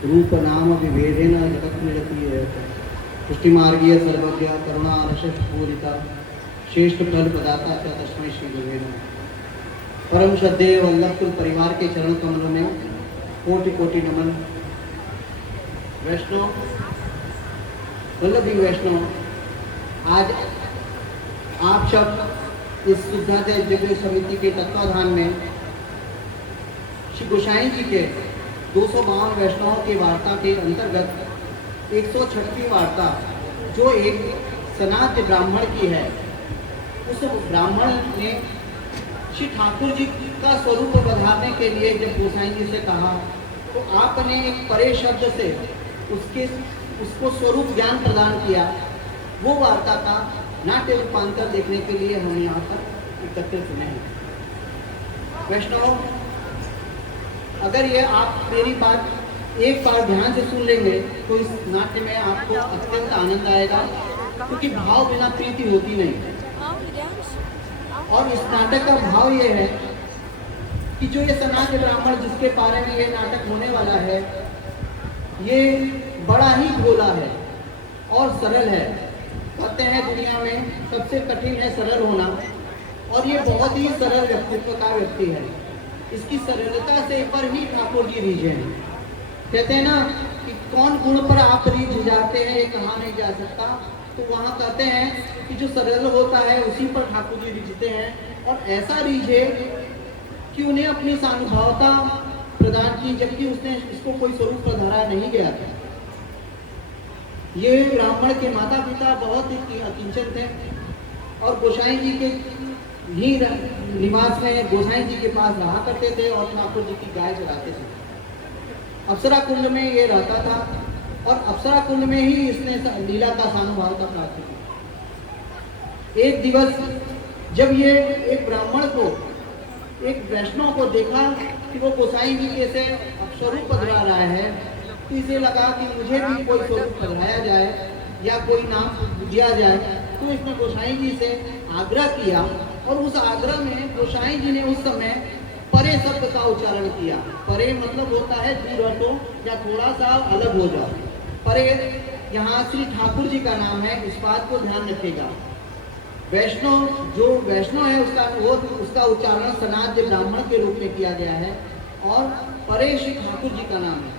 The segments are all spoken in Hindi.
रूप नाम विभेदेन जगत निरति पुष्टिमार्गीय सर्वज्ञ करुणा रसपूरिता श्रेष्ठ फल प्रदाता च तस्मै श्री गुरुवे नमः। परम श्रद्धेय वल्लभकुल परिवार के चरण कमलों में कोटि कोटि नमन। वैष्णव वल्लभी वैष्णव, आज आप सब इस शुद्धादय दिव्य समिति के तत्वाधान में श्री गोसाई जी के 252 वैष्णवों की वार्ता के अंतर्गत 106वीं वार्ता जो एक सनातन ब्राह्मण की है, उस ब्राह्मण ने श्री ठाकुर जी का स्वरूप बधाने के लिए जब गोसाई जी से कहा तो आपने एक परे शब्द से उसको स्वरूप ज्ञान प्रदान किया। वो वार्ता का नाट्य रूपांतर देखने के लिए हम यहाँ पर एकत्रित हुए हैं। वैष्णव, अगर ये आप मेरी बात एक बार ध्यान से सुन लेंगे तो इस नाट्य में आपको अत्यंत आनंद आएगा, क्योंकि भाव बिना प्रीति होती नहीं। और इस नाटक का भाव ये है कि जो ये सनातन ब्राह्मण जिसके बारे में ये नाटक होने वाला है, ये बड़ा ही भोला है और सरल है। कहते हैं दुनिया में सबसे कठिन है सरल होना, और ये बहुत ही सरल व्यक्तित्व का व्यक्ति है। इसकी सरलता से पर ही ठाकुर जी रीझे हैं। कहते हैं ना कि कौन गुण पर आप रीझ जाते हैं ये कहा नहीं जा सकता, तो वहाँ कहते हैं कि जो सरल होता है उसी पर ठाकुर जी रीझते हैं। और ऐसा रीझे कि उन्हें अपनी सानुभावता प्रदान की, जबकि उसने इसको कोई स्वरूप प्रधारा नहीं गया था। ये ब्राह्मण के माता पिता बहुत ही अकिंचन थे और गोसाई जी के ही निवास में गोसाई जी के पास रहा करते थे और ठाकुर जी की गाय चराते थे। अप्सरा कुंड में ये रहता था और अप्सरा कुंड में ही इसने लीला का सानुभावता प्राप्त की। एक दिवस जब ये एक ब्राह्मण को, एक वैष्णव को देखा कि वो गोसाई जी के से स्वरूप पधरा रहा है, तो इसे लगा कि मुझे भी कोई स्वरूप पधराया जाए या कोई नाम दिया जाए। तो इसने गोसाई जी से आग्रह किया और उस आग्रह में गोसाई जी ने उस समय परे शब्द का उच्चारण किया। परे मतलब होता है दूर हटो या थोड़ा सा अलग हो जाओ। परे यहाँ श्री ठाकुर जी का नाम है, इस बात को ध्यान रखिएगा। वैष्णव जो वैष्णव है उसका उच्चारण सनातन ब्राह्मण के रूप में किया गया है और परे श्री ठाकुर जी का नाम है।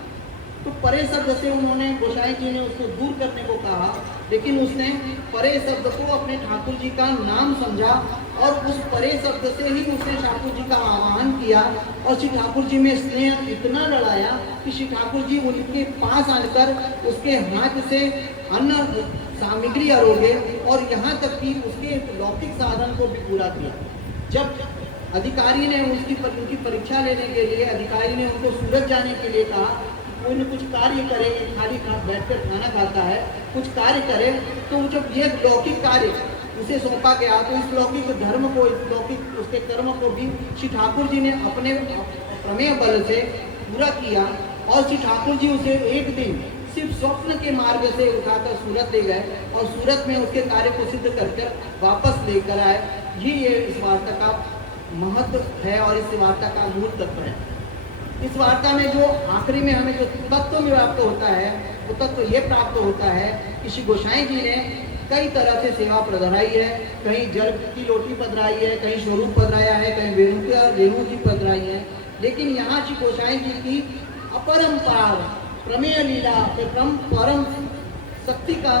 तो परे शब्द से उन्होंने गोसाई जी ने उसको दूर करने को कहा, लेकिन उसने परे शब्द को अपने ठाकुर जी का नाम समझा और उस परे शब्द से ही उसने ठाकुर जी का आह्वान किया। और श्री ठाकुर जी में स्नेह इतना लड़ाया कि श्री ठाकुर जी उनके पास आकर उसके हाथ से अन्न सामग्री आरोगे और यहाँ तक कि उसके लौकिक साधन को भी पूरा किया। जब अधिकारी ने उनकी परीक्षा लेने के लिए अधिकारी ने उनको सूरत जाने के लिए कहा, कोई न कुछ कार्य करे, खाली बैठकर खाना खाता है, कुछ कार्य करे, तो जब ये लौकिक कार्य उसे सौंपा गया तो इस लौकिक धर्म को, इस लौकिक उसके कर्म को भी श्री ठाकुर जी ने अपने प्रमेय बल से पूरा किया। और श्री ठाकुर जी उसे एक दिन सिर्फ स्वप्न के मार्ग से उठाकर सूरत ले गए और सूरत में उसके कार्य को सिद्ध कर वापस लेकर आए। ये इस वार्ता का महत्व है और इस वार्ता का मूल तत्व है। इस वार्ता में जो आखिरी में हमें जो तत्व में प्राप्त होता है, वो तत्व ये प्राप्त होता है कि श्री गोसाई जी ने कई तरह से सेवा पधराई है। कहीं जल की लोटी पधराई है, कहीं स्वरूप पधराया है, कहीं रेणु की पधराई है। लेकिन यहाँ श्री गोसाई जी की अपरंपार प्रमेय लीला परम शक्ति का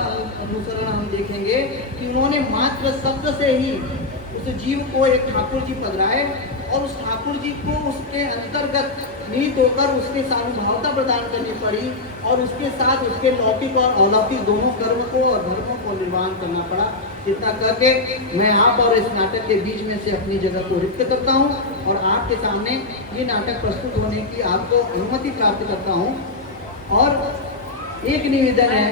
अनुसरण हम देखेंगे कि उन्होंने मात्र शब्द से ही उस जीव को एक ठाकुर जी पधराए और उस ठाकुर जी को उसके अंतर्गत नीत होकर उसके सानुभावता प्रदान करनी पड़ी और उसके साथ उसके लौकिक और अलौकिक दोनों कर्म को और धर्मों को निर्वाण करना पड़ा। इतना करके मैं आप और इस नाटक के बीच में से अपनी जगह को रिक्त करता हूँ और आपके सामने ये नाटक प्रस्तुत होने की आपको अनुमति प्राप्त करता हूँ। और एक निवेदन है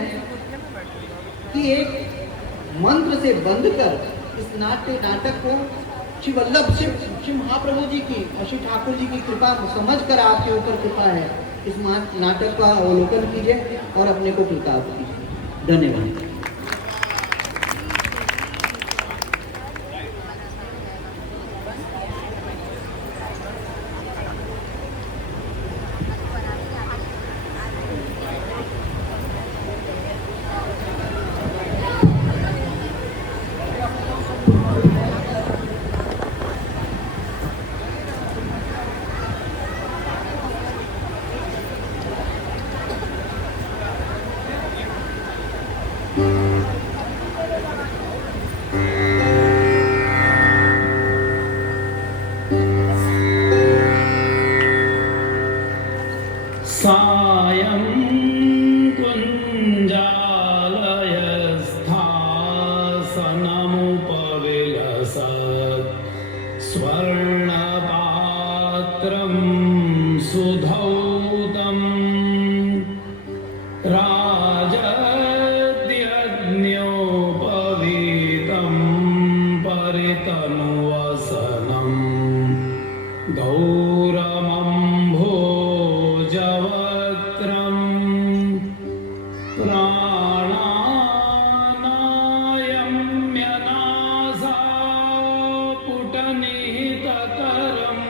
कि एक मंत्र से बंध कर इस नाटक को श्री वल्लभ श्री महाप्रभु जी की और श्री ठाकुर जी की कृपा समझकर आपके ऊपर कृपा है, इस नाटक का अवलोकन कीजिए और अपने को कृतार्थ कीजिए। धन्यवाद। सायं कुञ्जालयस्थासनमुपविलसत् स्वर्णपात्रं सुधौतं राजद्यज्ञोपवीतं परितनुवसनं गौरमम्भोजवक्त्रं प्राणानायम्यनासापुटनिहितकरं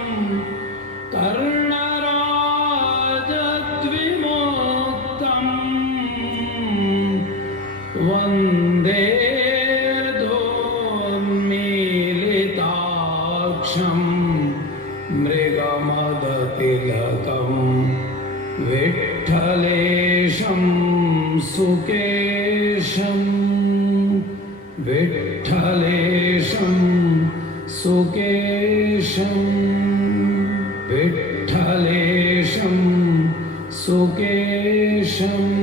कर्णराजद्विमोक्तं वन्देर्धोन्मीलिताक्षं मृगमदतिलकं विठ्ठलेशं सुकेशं विठ्ठलेशं सुकेशं विठ्ठलेशं सुकेशम्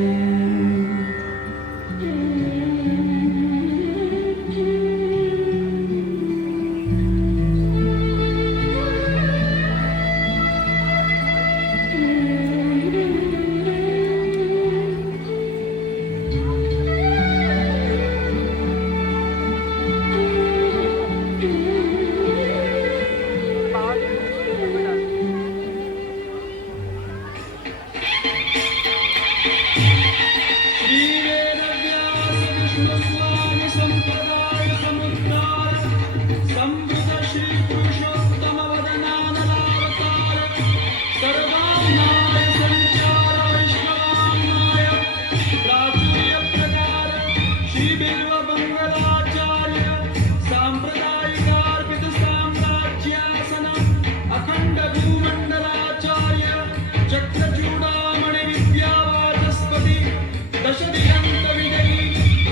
श्रीवेदव्यासविष्णुस्वामी संप्रदाय समुद्धार संवृत श्री पुरुषोत्तमवदनानलावतार सर्वाम्नाय संचार वैष्णवाम्नाय प्राचुर्य प्रकार श्री बिल्वमंगलाचार्य सांप्रदायिकार्पित साम्राज्यासन अखंड भूमंडलाचार्य चक्रचूड़ामणि विद्यावाचस्पति दशदिगंत विजयी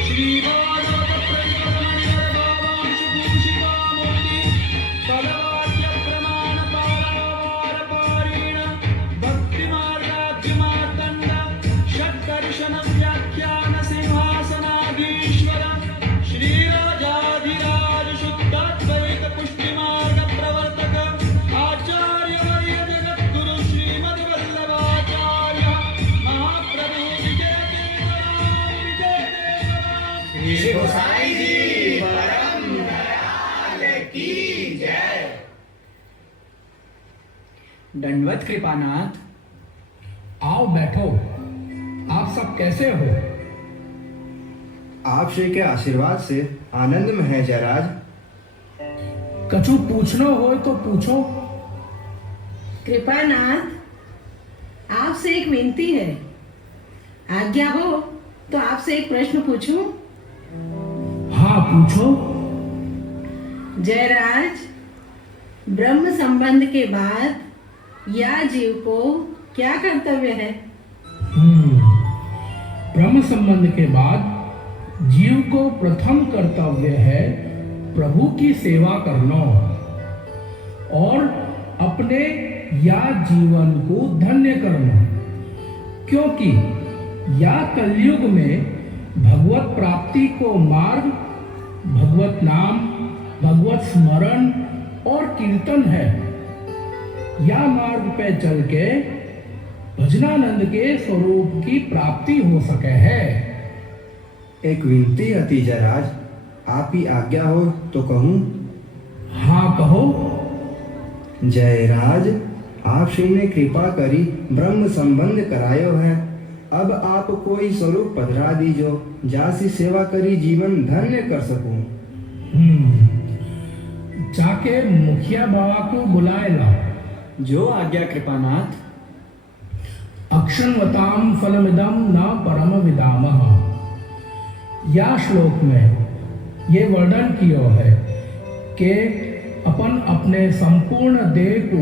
श्रीवादक प्रकरणमणिर्भावांशुभूषितामूर्ति पदवाक्य प्रमाण पारावार पारीण भक्तिमार्गाद्यमार्तण्ड षड्दर्शन व्याख्यान सिंहासनाधीश्वर श्रीराजाधिराज शुद्धाद्वैत पुष्टिमार्ग प्रवर्तक आचार्य वर्य जगद्गुरु श्रीमद्वल्लभाचार्य महाप्रभु विजय श्री गोसाई जी परम दयाल की जय। दंडवत कृपानाथ। आओ बैठो। आप सब कैसे हो? आप श्री के आशीर्वाद से आनंद में है जयराज। कछु पूछना हो तो पूछो। कृपानाथ, आपसे एक विनती है। आज्ञा हो तो आपसे एक प्रश्न पूछूं? हाँ पूछो। जयराज, ब्रह्म संबंध के बाद या जीव को क्या कर्तव्य है? ब्रह्म संबंध के बाद जीव को प्रथम कर्तव्य है प्रभु की सेवा करना और अपने या जीवन को धन्य करना, क्योंकि या कलयुग में भगवत प्राप्ति को मार्ग भगवत नाम, भगवत स्मरण और कीर्तन है। या मार्ग पे चल के भजनानंद के स्वरूप की प्राप्ति हो सके है। एक विनती अति जयराज, आप ही आज्ञा हो तो कहूँ? हाँ कहो। जयराज, आप श्री ने कृपा करी ब्रह्म संबंध करायो है। अब आप कोई स्वरूप पधरा दीजो, जासी सेवा करी जीवन धन्य कर सकूं। जाके मुखिया बाबा को बुलाए ला। जो आज्ञा कृपानाथ। अक्षणवताम फलमिदम न परम विदामः। या श्लोक में ये वर्णन किया है कि अपन अपने संपूर्ण देह को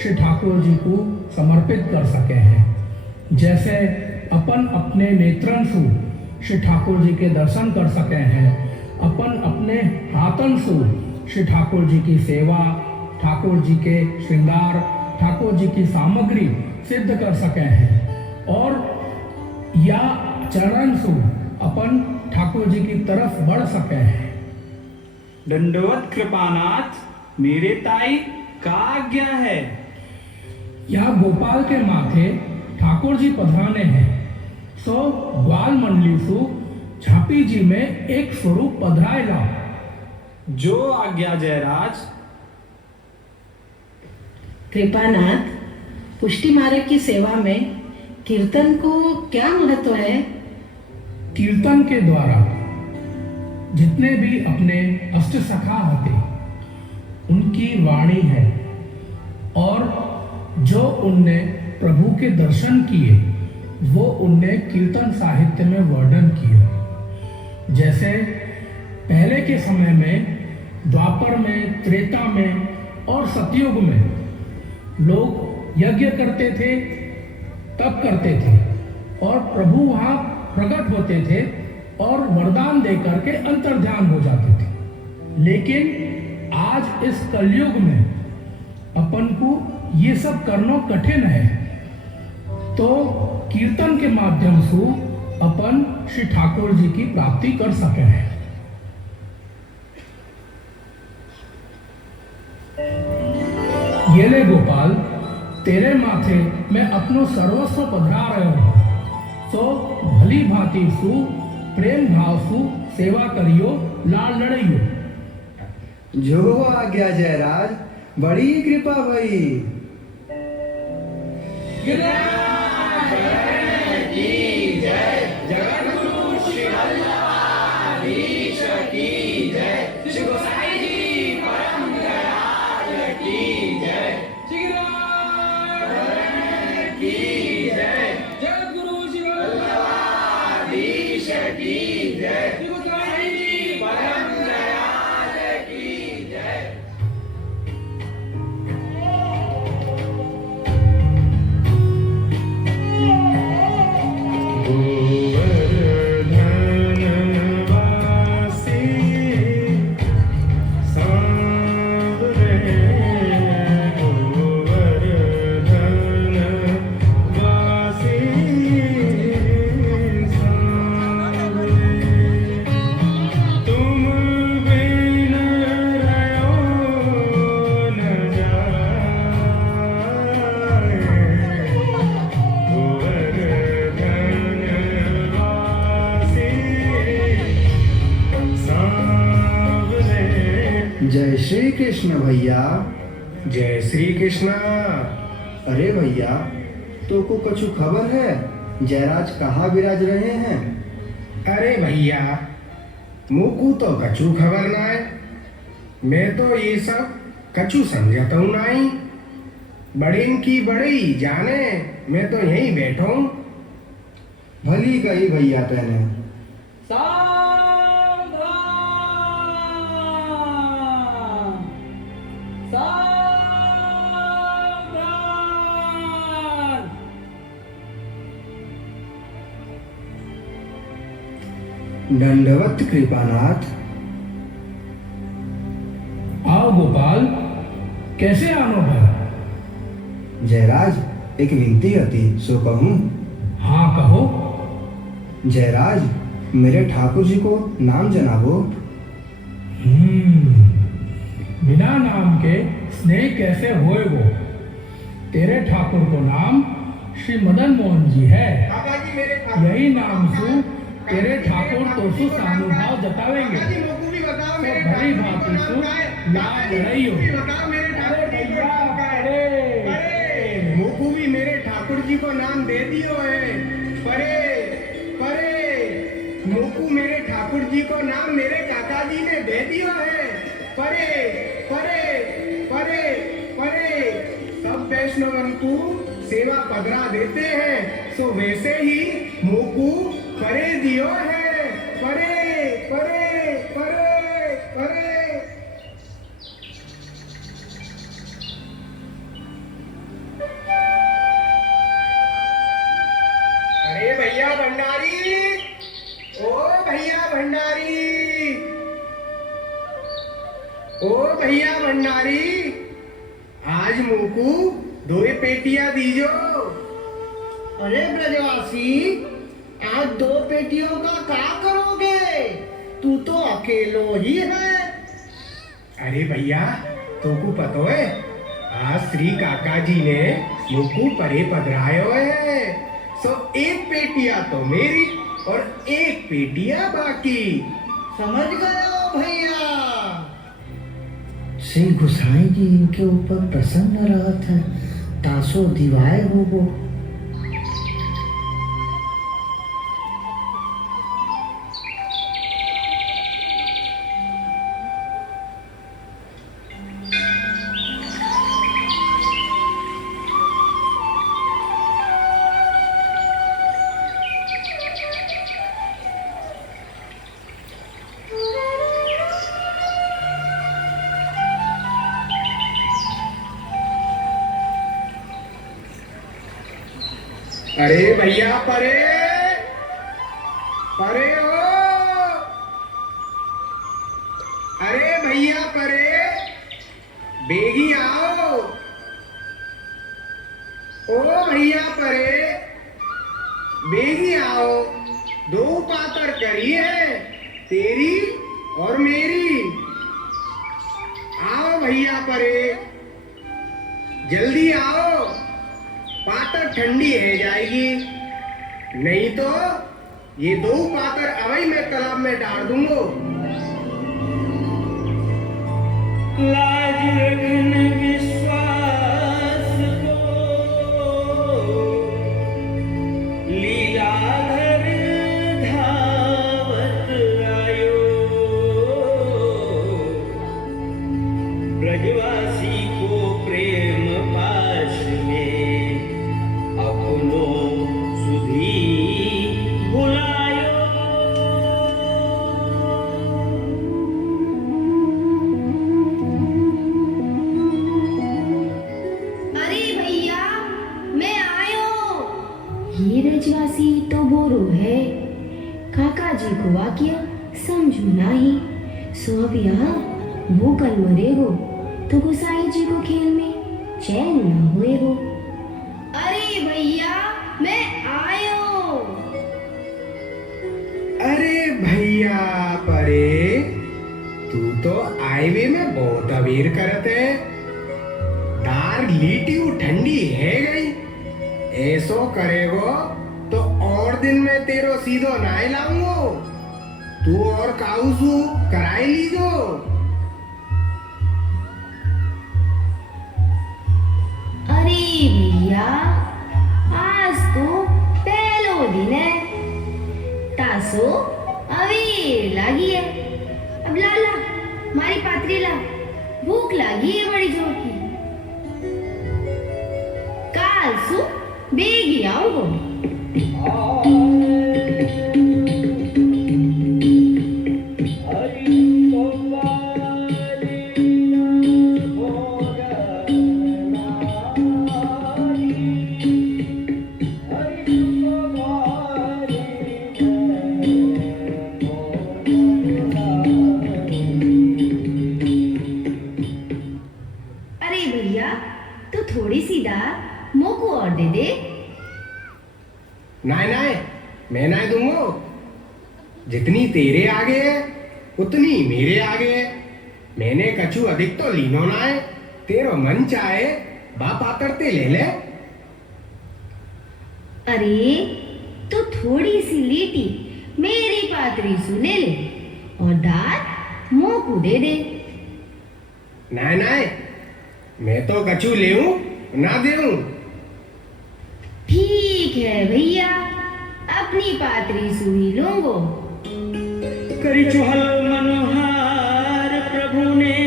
श्री ठाकुर जी को समर्पित कर सके हैं। जैसे अपन अपने नेत्रन से श्री ठाकुर जी के दर्शन कर सके हैं, अपन अपने हाथन से श्री ठाकुर जी की सेवा, ठाकुर जी के श्रृंगार, ठाकुर जी की सामग्री सिद्ध कर सके हैं। चरण सु अपन ठाकुर जी की तरफ बढ़ सके हैं। दंडवत कृपानाथ, मेरे ताई का आज्ञा है। यहाँ गोपाल के माथे ठाकुर जी पधराने हैं, सो ग्वाल मंडली सु झांपी जी में एक स्वरूप पधराए लाओ। जो आज्ञा जयराज। कृपानाथ, पुष्टि मार्ग की सेवा में कीर्तन को क्या महत्व है? कीर्तन के द्वारा जितने भी अपने अष्ट सखा होते उनकी वाणी है, और जो उनने प्रभु के दर्शन किए वो उनने कीर्तन साहित्य में वर्णन किए। जैसे पहले के समय में, द्वापर में, त्रेता में और सतयुग में लोग यज्ञ करते थे, तप करते थे, और प्रभु वहाँ प्रकट होते थे और वरदान देकर के अंतर्ध्यान हो जाते थे। लेकिन आज इस कलयुग में अपन को ये सब करना कठिन है, तो कीर्तन के माध्यम से अपन श्री ठाकुर जी की प्राप्ति कर सके हैं। ये ले गोपाल, तेरे माथे मैं अपनो सर्वस्व पधरा रहा हूं, सो भली भांति सु प्रेम भाव सु सेवा करियो, लाल लड़ियो। जो आज्ञा जयराज, बड़ी कृपा भई। जय श्री कृष्ण भैया। जय श्री कृष्ण। अरे भैया, तो को कछु खबर है? जयराज कहाँ विराज रहे हैं? अरे भैया, मुकू तो कछु खबर ना है। मैं तो ये सब कछु समझता हूँ नहीं। बड़े की बड़ी जाने, मैं तो यहीं बैठा हूँ। भली गई भैया तेने। दंडवत कृपानाथ। आओ गोपाल, कैसे आनो भाई? जयराज, एक विनती હતી, सो कहूँ? हाँ कहो। जयराज, मेरे ठाकुर जी को नाम जनाबो। बिना नाम के स्नेह कैसे होए वो? तेरे ठाकुर को नाम श्री मदन मोहन जी है। यही नाम सु तेरे ठाकुर तो सु सानुभाव जतावेंगे, तो भली भांति सु लाल लड़ाइयो। मुकू भी मेरे ठाकुर जी को नाम दे दियो है। परे परे मुकू मेरे ठाकुर जी को नाम मेरे काका जी ने दे दियो है। परे परे परे परे सब वैष्णवन को सेवा पधरा देते हैं, सो वैसे ही मुकू परे दियो है। परे परे परे परे। अरे भैया भंडारी, ओ भैया भंडारी, ओ भैया भंडारी, आज मुकू दो पेटियां दीजो। अरे ब्रजवासी, आज 2 पेटियों का क्या करोगे? तू तो अकेलो ही है। अरे भैया, तुमको पता है आज श्री काका जी ने मुझको परे पधरायो है। सो 1 पेटिया तो मेरी और 1 पेटिया बाकी। समझ गए हो भैया? श्री गोसाई जी इनके ऊपर प्रसन्न रहत है, तासो दिवाए होगो। अरे भैया परे परे हो। अरे भैया परे, बेगी आओ। ओ भैया परे, बेगी आओ। 2 पातर करी है, तेरी और मेरी। आओ भैया परे, जल्दी आओ, पातर ठंडी है जाएगी। नहीं तो ये 2 पातर अवई मैं तालाब में डाल दूंगा। लाज रखन विश्वास को लीलाधर धावत आयो। ब्रजवासी को प्रेम पाश में अपनो सुधी भुलायो। अरे भैया, मैं आयो। ये रजवासी तो बोरो है, काका जी को वाक्य समझू नहीं। सो अब यहाँ वो कल मरेगो तो गोसाई जी को खेल में चैन न हुएगो। अरे भैया, मैं आयो। अरे भैया परे, तू तो हाईवे में बहुत अबीर करत है। दार लीटी ठंडी है गई। ऐसो करेगो तो और दिन में तेरो सीधो नाय लाऊंगो। तू और काउसू कराई लीजो। अरे भैया, आज तो पहलो दिन है, तासो अभी लागी है। अब ला मारी पात्री ला, भूख लागी है बड़ी जोर की। काल सु बेगी आओगो। अरे भैया, तो थोड़ी सी दाल मोको और दे दे। नाय नाय, मैं नाय दूंगो। जितनी तेरे आगे है उतनी मेरे आगे है। मैंने कछु अधिक तो लीनो नाय। तेरो मन चाहे बाप आतरते ले ले। अरे तो थोड़ी सी लीटी मेरी पात्री सुने ले और दाल मोको दे दे। नाय नाय, मैं तो कछु लेऊं ना देऊं। ठीक है भैया, अपनी पात्री सुई लूंगो। करी चुहल मनोहार प्रभु ने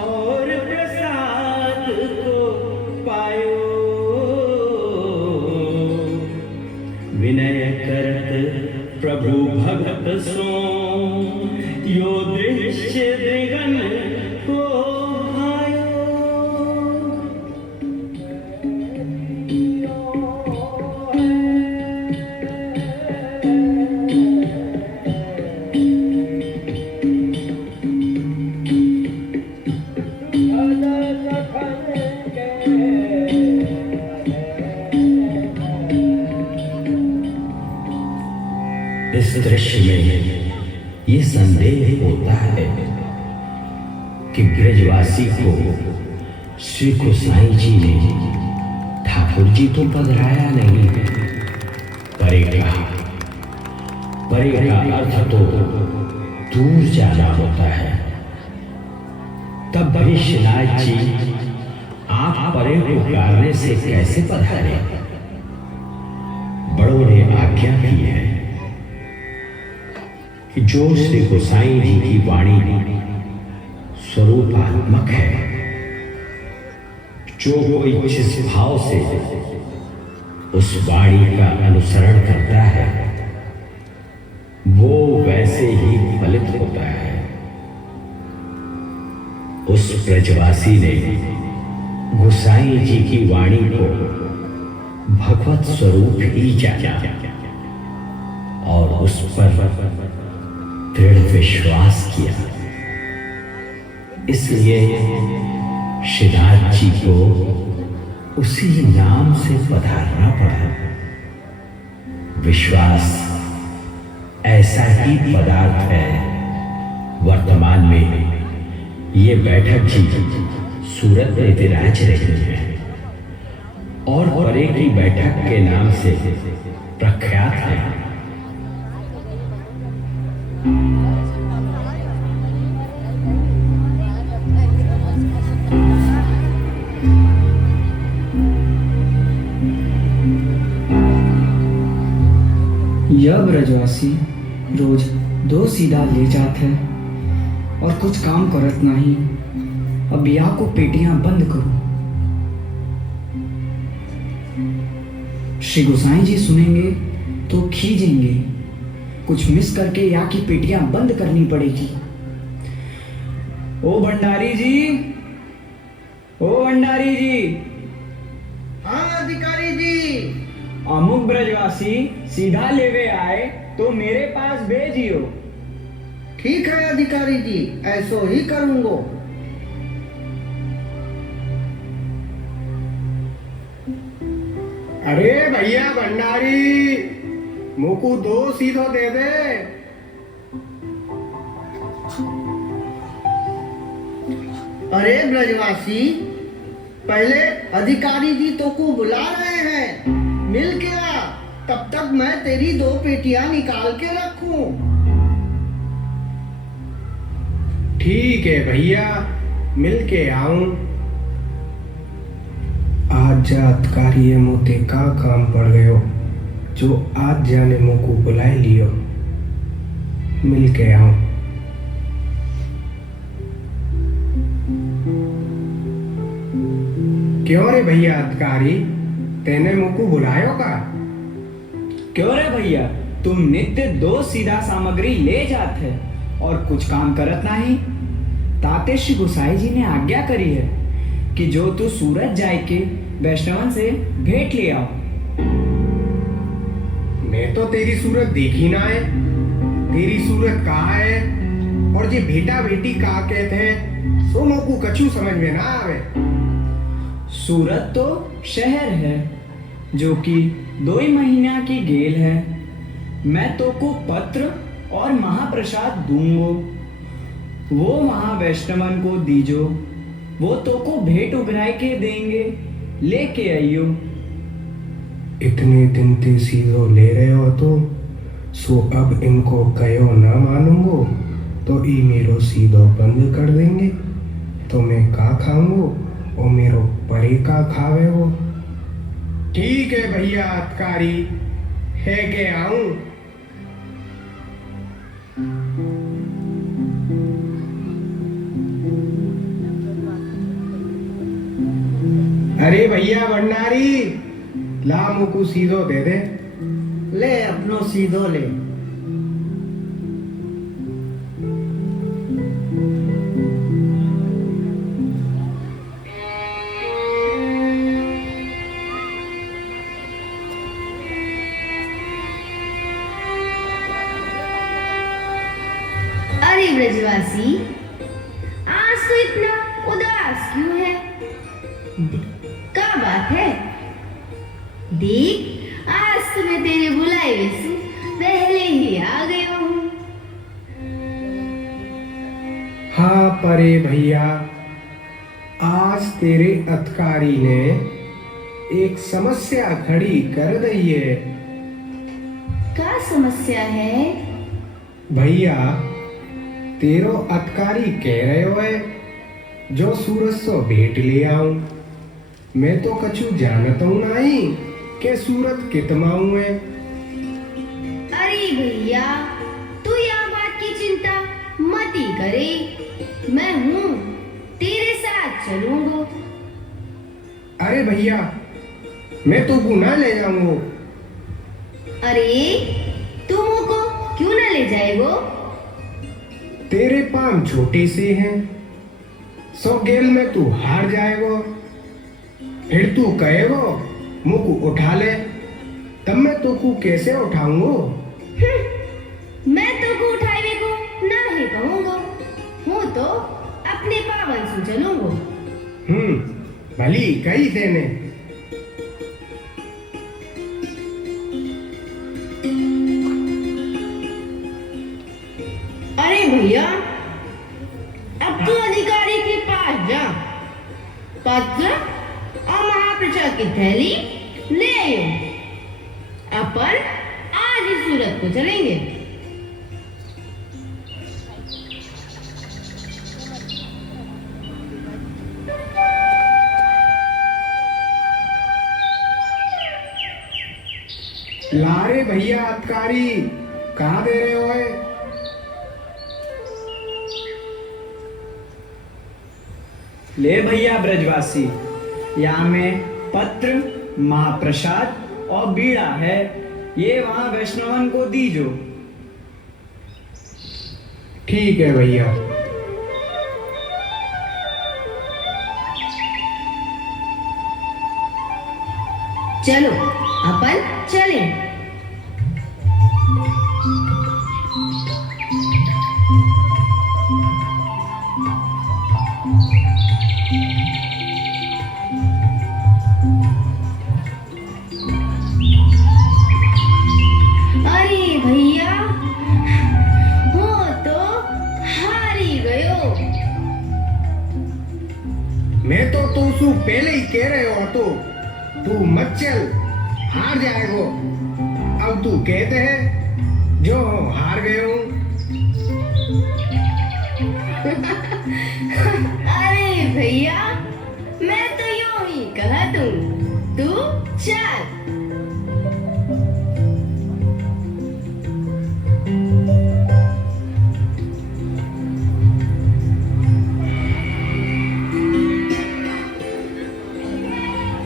और प्रसाद को पायो। विनय करत प्रभु भगत सो यो दृश्य दृगन को भायो। इस दृश्य में ये संदेह होता है कि ब्रजवासी को श्री गोसाई जी ने ठाकुर जी तो पधराया नहीं, परे का अर्थ तो दूर जाना होता है। तब भी श्रीनाथ जी आप परे पुकारने से कैसे पधारे? बड़ों ने आज्ञा की है कि जो श्री गोसाई जी की वाणी स्वरूपात्मक है, जो कोई जिस भाव से उस वाणी का अनुसरण करता है वो वैसे ही फलित होता है। उस ब्रजवासी ने गोसाई जी की वाणी को भगवत स्वरूप ही जाना और उस पर दृढ़ विश्वास किया। इसलिए श्रीनाथ जी को उसी नाम से पधारना पड़ा। विश्वास ऐसा ही पदार्थ है। वर्तमान में ये बैठक जी सूरत में विराज रही है और परे की बैठक के नाम से प्रख्यात है। यह ब्रजवासी रोज 2 सीधा ले जात है और कुछ काम करत नहीं। अब या को पेटियां बंद करो। श्री गोसाई जी सुनेंगे तो खींचेंगे। कुछ मिस करके या की पेटियां बंद करनी पड़ेगी। ओ भंडारी जी, ओ भंडारी जी। हाँ अधिकारी जी। अमुक ब्रजवासी सीधा लेवे आए तो मेरे पास भेजियो। ठीक है अधिकारी जी, ऐसो ही करूंगो। अरे भैया भंडारी, मुकु 2 सीधो दे दे। अरे ब्रजवासी, पहले अधिकारी जी तो को बुला रहे हैं, मिल के आ। तब तक मैं तेरी 2 पेटियां निकाल के रखूं। ठीक है भैया, मिल के आऊं। आज जात कार्य मोते का काम पड़ गयो जो आज जाने मुको बुलाए लियो। मिल के आऊं। क्यों रे भैया अधिकारी, तेने मुको बुलायो का? क्यों रे भैया, तुम नित्य 2 सीधा सामग्री ले जात है और कुछ काम करत नहीं। ताते श्री गोसाई जी ने आज्ञा करी है कि जो तू सूरत जाए के वैष्णवन से भेंट ले आओ। मैं तो तेरी सूरत देखी ना है। तेरी सूरत कहाँ है और जे बेटा बेटी कहा कहते हैं, सो मोकू कछु समझ में ना आवे। सूरत तो शहर है जो कि 2 ही महीना की गेल है। मैं तो को पत्र और महाप्रसाद दूंगो, वो महावैष्णवन को दीजो। वो तो को भेंट उगराय के देंगे, लेके आइयो। इतने दिन ते सीधो ले रहे हो तो सो अब इनको कहो ना मानूंगो तो ई मेरो सीधो बंद कर देंगे तो मैं का खाऊंगो और मेरो परे का खावे हो। ठीक है भैया अधिकारी, है के आऊं। अरे भैया भंडारी, ला मुकु सीधो दे दे। ले अपनो सीधो ले। अरे ब्रजवासी, आज तो इतना उदास क्यों है? क्या बात है? देख, आज तो मैं तेरे बुलाए से पहले ही ही आ गया हूँ। हाँ परे भैया, आज तेरे अधिकारी ने एक समस्या खड़ी कर दी है। क्या समस्या है? भैया, तेरो अधिकारी कह रहे हो जो सूरज सो भेंट ले आऊं। मैं तो कछु जानता हूं नहीं के सूरत कितना है। अरे भैया, तू यह बात की चिंता मत ही करे, मैं हूँ, तेरे साथ चलूंगा। अरे भैया, मैं तो गुना ले जाऊंगा। अरे तुम को क्यों ना ले जाएगो? तेरे पाम छोटे से हैं, सो गेल में तू हार जाएगो। फिर तू कहेगो मुझको उठा ले, तब मैं तो को कैसे उठाऊंगो? मैं तो को उठाए को ना ही कहूंगा, हूँ तो अपने पावन से चलूंगा। भली कही देने। अरे भैया, अब तू अधिकारी के पास जा, पत्र और महाप्रसाद की थैली ले आयो। अपन आज ही सूरत को चलेंगे। लारे भैया अधिकारी, कहाँ दे रहे हो? ले भैया ब्रजवासी, यहाँ में पत्र, महाप्रसाद और बीड़ा है, ये वहां वैष्णवन को दीजो। ठीक है भैया। चलो अपन चलें। अरे भैया, हो तो हारी गयो। मैं तो तुमसे पहले ही कह रहे हो तो तू मत चल, हार जाएगो। अब तू कहते है जो हार गए हूँ। अरे भैया, मैं तो यूं ही कहा तू चल।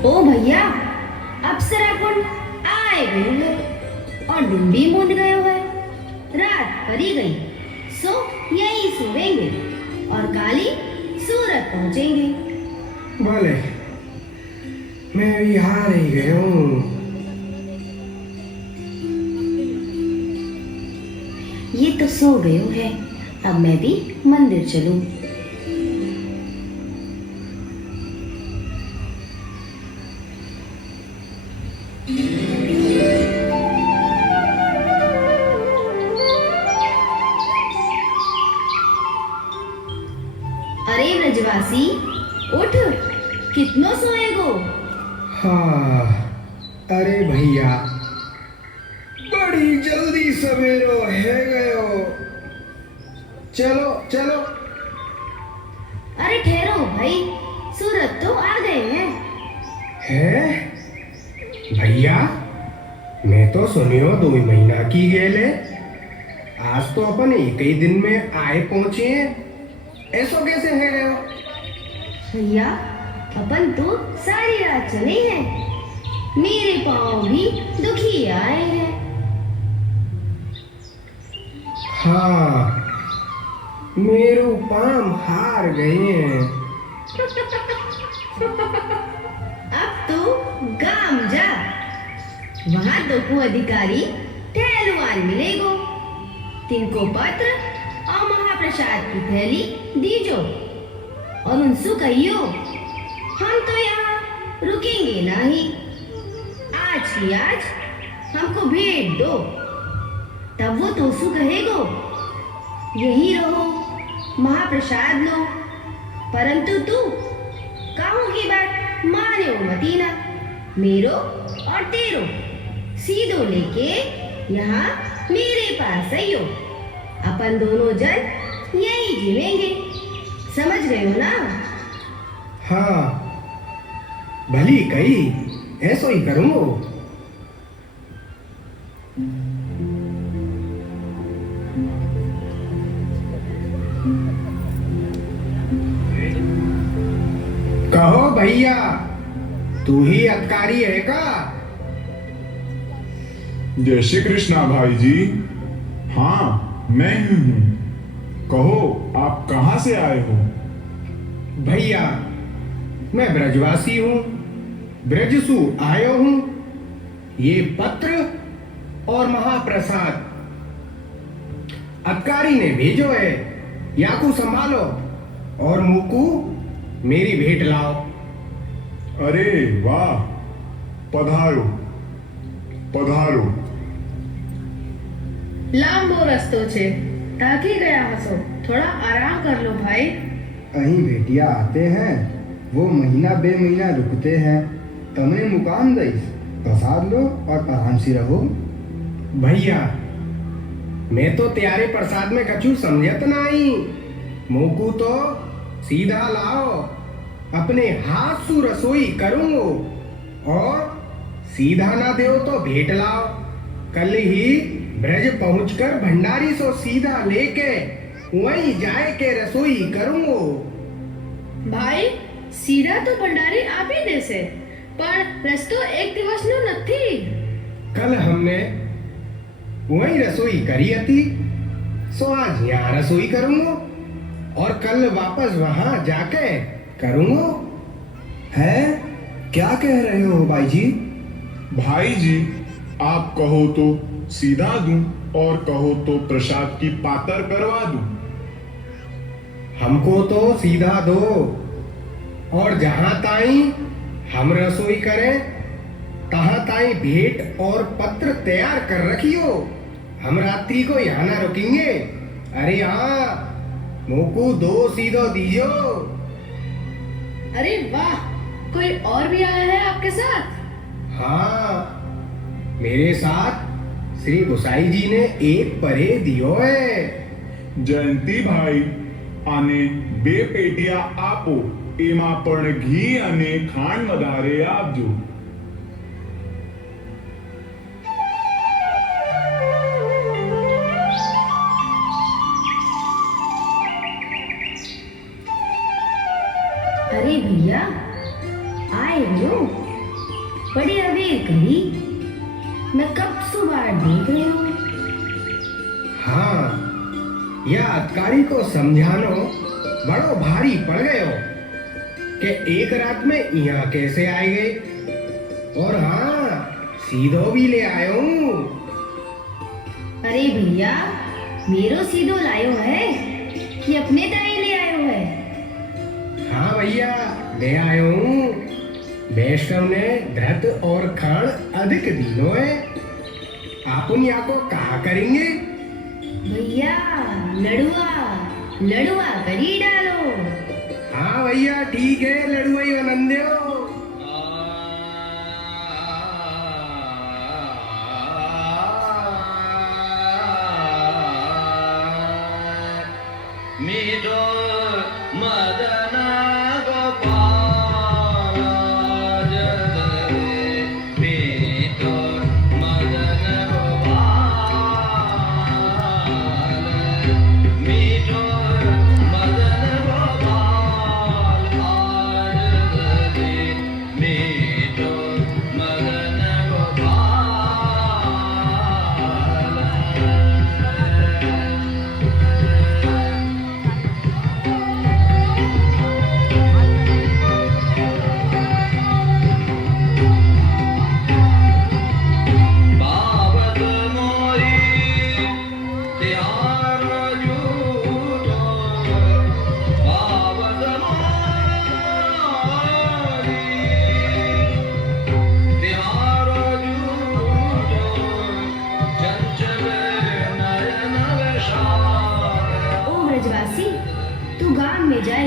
ओ भैया, अप्सरा कुंड आए गए हैं और दिन भी मुंद गए है। रात पड़ी गई, सो यही सोएंगे और काली सूरत पहुंचेंगे। भले, मैं भी हार ही गया हूँ। ये तो सो गए है, अब मैं भी मंदिर चलूं। अरे ब्रजवासी, उठ, कितनो सोएगो? हाँ, अरे भैया, बड़ी जल्दी सवेरो है गयो। चलो चलो। अरे ठहरो भाई, सूरत तो आ गए हैं। है भैया, मैं तो सुनियो 2 महीना की गेले, आज तो अपन एक ही दिन में आए पहुंचे हैं। ऐसा कैसे है गयो? भैया, अपन तो सारी रात चले हैं, मेरे पाँव भी दुखी आए हैं। हाँ, मेरे पाम हार गए हैं। अब तू गांव जा, वहां तो को अधिकारी ठहलवान मिलेगो, तिनको पत्र और महाप्रसाद की थैली दीजो और उनसे कहियो हम तो यहाँ रुकेंगे नहीं, आज ही आज हमको भेंट दो, तब वो तोसू कहेगो यही रहो, महाप्रसाद लो। परंतु तू काहू की बात माने मती ना, मेरो और तेरो सीधो लेके यहाँ मेरे पास आइयो। अपन दोनों जन यही जीवेंगे, समझ गए हो ना? हाँ, भली कही, ऐसो ही करूँगो। कहो भैया, तू ही अतकारी है का? जय श्री कृष्णा भाई जी। हाँ, मैं ही हूँ। कहो, आप कहाँ से आए हो? भैया, मैं ब्रजवासी हूँ, ब्रजसु आयो हूँ। ये पत्र और महाप्रसाद अतकारी ने भेजो है, याकू संभालो और मुकू मेरी भेंट लाओ। अरे वाह, पधारो पधारो। लांबो रस्तो छे, ताकी गया हसो, थोड़ा आराम कर लो भाई। अहीं भेटिया आते हैं, वो महीना बे महीना रुकते हैं, तमने मुकाम दईस, प्रसाद लो और आराम से रहो। भैया, मैं तो त्यारे प्रसाद में कछु समझत नहीं। मोकू तो सीधा लाओ, अपने हाथ से रसोई करूंगो और सीधा ना दो तो भेंट लाओ। कल ही ब्रज पहुंचकर भंडारी सो सीधा लेके वहीं जाए के रसोई करूंगो। भाई, सीधा तो भंडारी आप ही देसे, पर रस्तो एक दिवस नो नथी। कल हमने वहीं रसोई करी थी, सो आज यहाँ रसोई करूंगो और कल वापस वहां जाके करूंगो। है, क्या कह रहे हो भाई जी? भाई जी, आप कहो तो सीधा दूं और कहो तो प्रसाद की पातर करवा दूं। हमको तो सीधा दो और जहां ताई हम रसोई करें तहां ताई भेंट और पत्र तैयार कर रखियो। हम रात्रि को यहाँ ना रुकेंगे। अरे हाँ, मोकू दो सीधो दीजो। अरे वाह, कोई और भी आया है आपके साथ? हाँ, मेरे साथ श्री गोसाई जी ने एक परे दियो है। जयंती भाई, आने बे पेटिया आपो, एमा पण घी अने खांड वधारे आपजो। अरे भैया, आए हो? बड़ी अबेर करी, मैं कब सुबह देख रही हूँ। हाँ, यह अतकारी को समझानो बड़ो भारी पड़ गयो कि एक रात में यहाँ कैसे आए गए। और हाँ, सीधो भी ले आयो हूँ। अरे भैया, मेरो सीधो लायो है कि अपने दाई ले आयो है? हाँ भैया, ले आयो हूँ। वैष्णव ने धृत और खाण अधिक दिनों है, आपुन या को कहा करेंगे। भैया, लड़ुआ लड़ुआ करी डालो। हाँ भैया, ठीक है, लड़ुआ ही आनंदो। मीठो मदन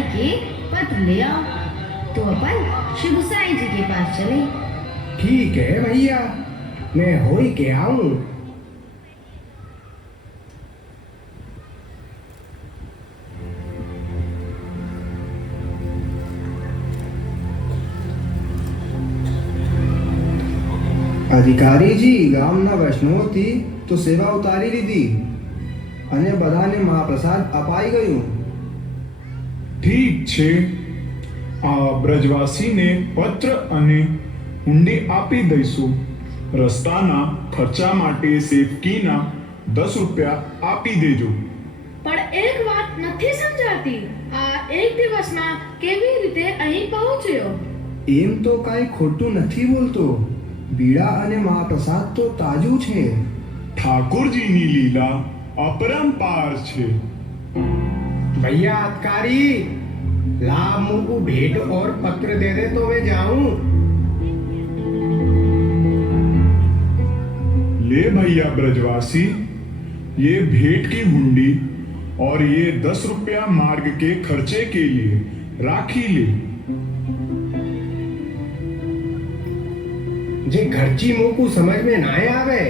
के पत्र ले आओ तो अपन श्री गोसाई जी के पास चले। ठीक है भैया, मैं हो ही के आऊं। अधिकारी जी ગામના વૈષ્ણવો થી તો સેવા ઉતારી લીધી અને બધાને મહાપ્રસાદ અપાઈ ગયું। ઠીક છે, આ બ્રજવાસીને પત્ર અને હુંડી આપી દઈશું। રસ્તાના ખર્ચા માટે સેવકીના 10 રૂપિયા આપી દેજો। પણ એક વાત નથી સમજાતી, આ એક દિવસમાં કેવી રીતે અહીં પહોંચ્યો? એમ તો કાંઈ ખોટું નથી બોલતો। બીડા અને મહાપ્રસાદ તો તાજું છે। ઠાકોરજીની લીલા अपरंपार छे। भैया अधिकारी, लाभ मुझको भेंट और पत्र दे दे तो मैं जाऊं। ले भैया ब्रजवासी, ये भेंट की हुंडी और ये 10 रुपया मार्ग के खर्चे के लिए राखी ले। जे घरची मुंह को समझ में ना आवे,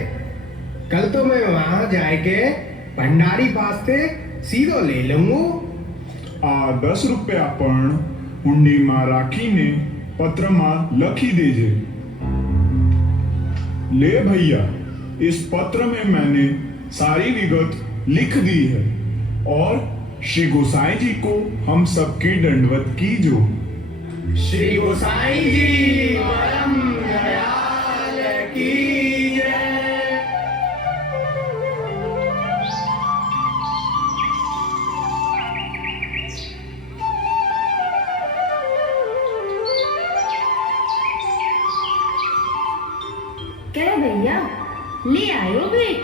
कल तो मैं वहां जाके भंडारी पास से सीधो ले लूंगा। आ 10 रुपया पण हुंडी में राखीने पत्र में लखी देजे। ले भैया, इस पत्र में मैंने सारी विगत लिख दी है और श्री गोसाई जी को हम सबकी दंडवत कीजो। श्री गोसाई जी परम दयाल की जय। क्या भैया, ले आयो भेंट?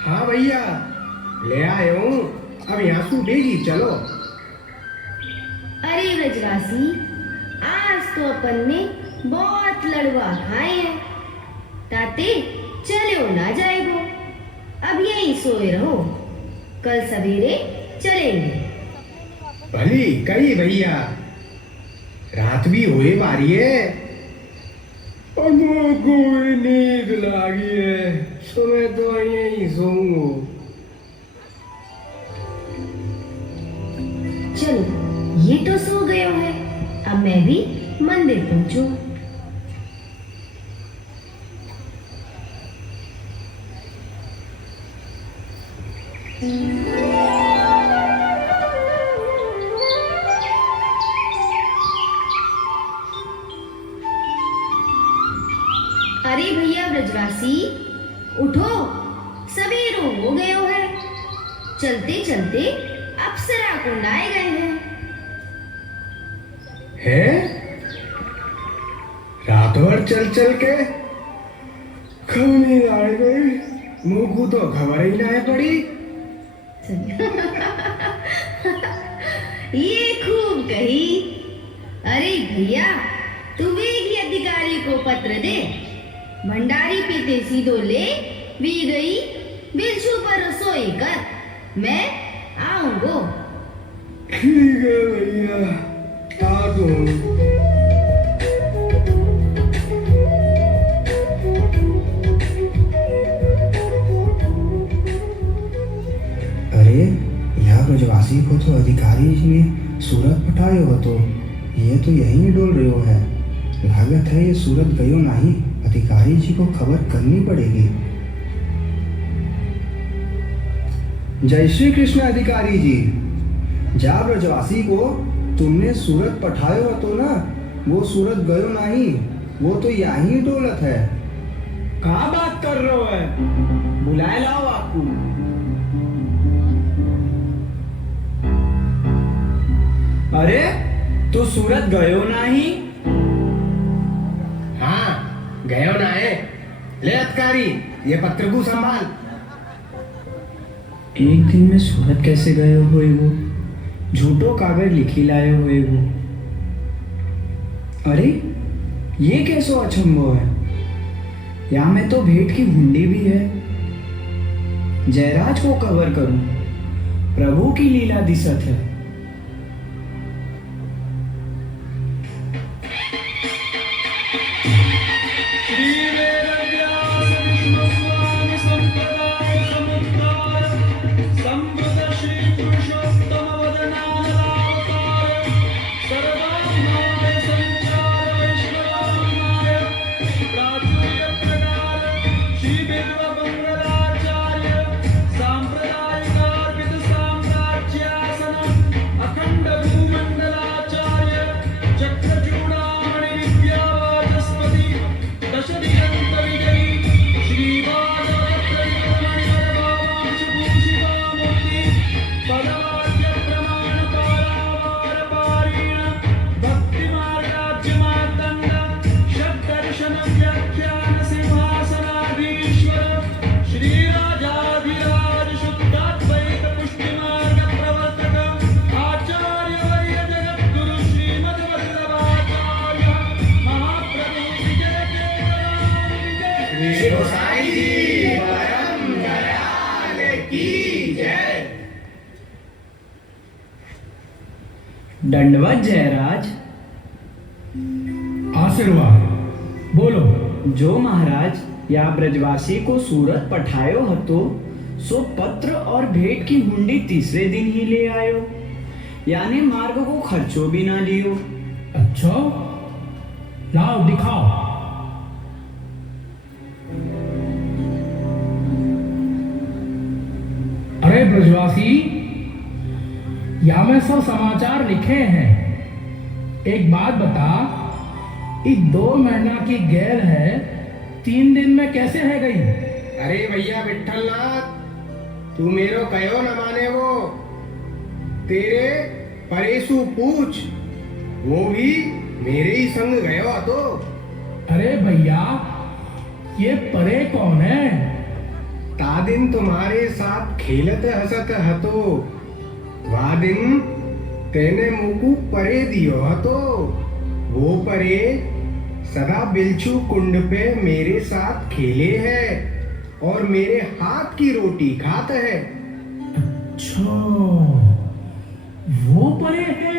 हाँ भैया, ले आए हूँ। अब यहाँ से उठेगी, चलो। अरे ब्रजवासी, आज तो अपन ने बहुत लड़वा खाए हैं, ताते चलो ना जाएगो। अब यहीं सोए रहो, कल सवेरे चलेंगे। भली कही भैया, रात भी होए बारी है, को नींद लागी है, तो मैं तो यहीं सोऊंगा। चलो, ये तो सो गयो है, अब मैं भी मंदिर पहुंचूं। अरे भैया ब्रजवासी, उठो, सवेरो हो गयो है। चलते चलते अप्सरा कुंड आए गए हैं। है? रात भर चल चल के खबर आ गई, मुंह को तो खबर ही ना पड़ी। ये खूब कही। अरे भैया, तू वेगी अधिकारी को पत्र दे, भंडारी पीते सीधो ले भी गई, बिरछू पर रसोई कर, मैं आऊंगो। ठीक है भैया, आ दो। अरे यहाँ ब्रजवासी को तो अधिकारी जी ने सूरत पठायो હતો, ये तो यहीं डोल रहो है। लागत है ये सूरत गयो नहीं, अधिकारी जी को खबर करनी पड़ेगी। जय श्री कृष्ण अधिकारी जी, जा ब्रजवासी को तुमने सूरत पठायो હતો ना, वो सूरत गयो नहीं, वो तो यहीं डोलत है। कहाँ बात कर रहे हो है? बुलाए लाओ आपको। अरे तू सूरत गयो नहीं? हाँ गयो ना है। ले अधिकारी, ये पत्र को संभाल। एक दिन में सूरत कैसे गए हुए वो? झूठो कागज लिखी लाए हुए वो। अरे ये कैसो अचंभो है? यहाँ में तो भेंट की हुंडी भी है। जयराज को कवर करूं, प्रभु की लीला दिसत है। गोसाई जी परम दयाल की जय। दंडवत जयराज। आशीर्वाद। बोलो। जो महाराज या ब्रजवासी को सूरत पठायो हतो सो पत्र और भेंट की हुंडी तीसरे दिन ही ले आयो, यानी मार्ग को खर्चो भी ना लियो। अच्छा, लाओ दिखाओ। अरे ब्रजवासी, या में सब समाचार लिखे हैं। एक बात बता, इस 2 महीना की गैर है 3 दिन में कैसे है गई? अरे भैया विठलनाथ, तू मेरो कहो न माने वो, तेरे परेशु पूछ, वो भी मेरे ही संग गयो तो। अरे भैया, ये परे कौन है? ता दिन तुम्हारे साथ खेलत हसत हतो, वा दिन तेने मुकु परे दियो हतो। वो परे सदा बिलछू कुंड पे मेरे साथ खेले है और मेरे हाथ की रोटी खात है। अच्छा, वो परे है।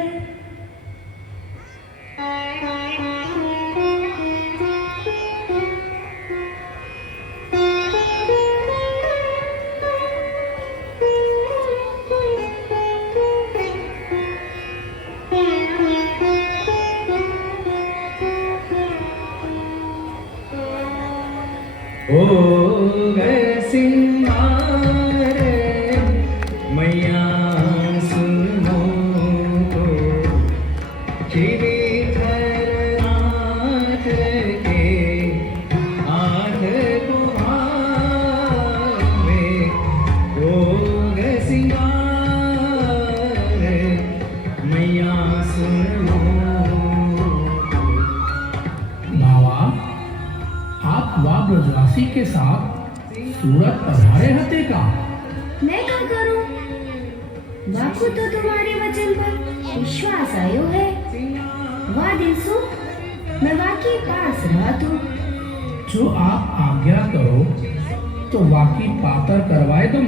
ओ गए सिंगार मैया सुनो तो, श्रीधरनाथ के आठ कुहावे। ओ गए सिंगार मैया सुनो। बाबा, आप वह ब्रजवासी के साथ सूरत पधारे हते का? मैं क्या करूं? बापू तो तुम्हारे वचन पर विश्वास आयो है। वह दिन सो मैं वाकी पास रहा तू। जो आप आज्ञा करो तो वाकी पातर करवाए तुम।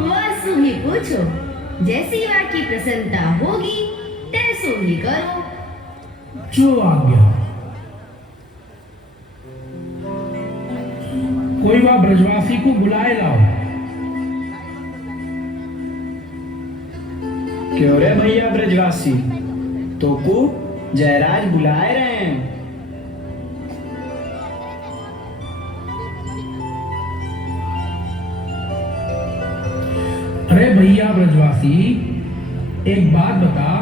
वह ही पूछो, जैसी वाकी प्रसन्नता होगी तैसो ही करो। जो आज्ञा। कोई वह ब्रजवासी को बुलाए लाओ। क्यों रे भैया ब्रजवासी, तो को जयराज बुलाए रहे हैं। अरे भैया ब्रजवासी, एक बात बता,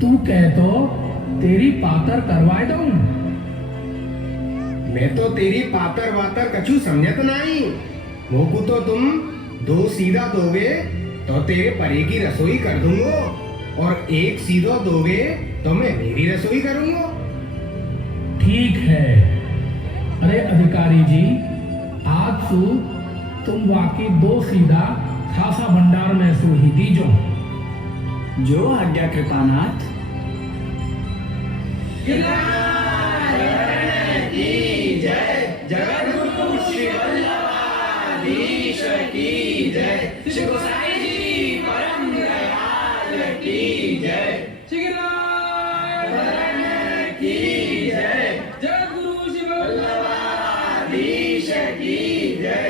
तू कह तो तेरी पातर करवाए दूं। मैं तो तेरी पातर वातर कछु समझत नहीं। मोकू तो तुम 2 सीधा दोगे तो तेरे परे की रसोई कर दूंगा, और 1 सीधा दोगे तो मैं मेरी रसोई करूंगा। ठीक है। अरे अधिकारी जी, आज सु तुम वाकई 2 सीधा खासा भंडार में सु ही दीजो। जो आज्ञा कृपानाथ। जगद्गुरु श्री वल्लभाधीश की जय। श्री गोसाई जी परम दयाल की जय। श्री की जय। जगद्गुरु श्री वल्लभाधीश की जय।